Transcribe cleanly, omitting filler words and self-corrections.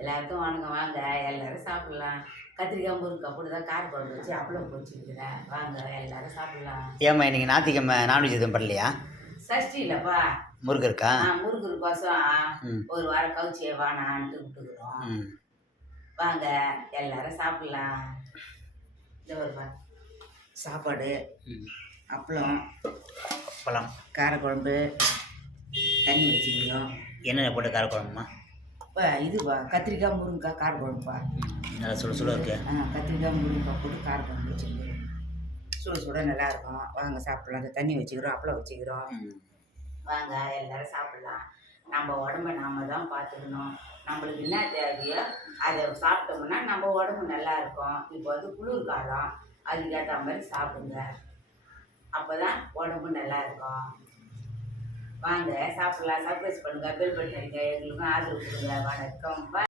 எல்லாருக்கும் வணக்கம் வாங்க எல்லாரும் சாப்பிடலாம். கத்திரிக்காய் முருங்கக்காய் போட்டு தான் கார குழம்பு வச்சு அப்பளம் பொரிச்சிருக்கிறேன். வாங்க எல்லாரும் சாப்பிடலாம். ஏம்மா இன்னைக்கு ஞாயிற்றுக்கிழமை நான்வெஜ் எதுவும் பண்ணலையா? சஷ்டி இல்லைப்பா. முருகன் இருக்கா? முருகருக்கோசம் ஒரு வாரம் கவுச்சியை வானான்ட்டு விட்டுக்கிறோம். வாங்க எல்லாரும் சாப்பிடலாம். இந்த ஒரு சாப்பாடு, அப்பளம், காரக்குழம்பு, தண்ணி வச்சுக்கிறோம். என்னென்ன போட்டு காரக்குழம்புமா? இப்போ இதுவா கத்திரிக்காய் முருங்கக்காய் காரக்குழம்புப்பா. நல்லா சுட இருக்கு. கத்திரிக்காய் முருங்கக்காய் போட்டு காரக்குழம்பு வச்சுக்கிறோம். சுட நல்லாயிருக்கும். வாங்க சாப்பிட்லாம். அந்த தண்ணி வச்சுக்கிறோம், அப்பளம் வச்சுக்கிறோம். வாங்க எல்லாரும் சாப்பிட்லாம். நம்ம உடம்ப நாம தான் பார்த்துக்கணும். நம்மளுக்கு என்ன தேவையோ அதை சாப்பிட்டோம்னா நம்ம உடம்பு நல்லா இருக்கும். இப்போ வந்து குளிர் காலம், அதுக்கேற்ற மாதிரி சாப்பிடுங்க. அப்போ தான் உடம்பு நல்லா இருக்கும். வாங்க சாப்பிட்லாம். சர்ப்ரைஸ் பண்ணுங்கள், பெல் பட்டன் அடிங்க, எங்களுக்கும் ஆதரவு கொடுங்க. வணக்கம்.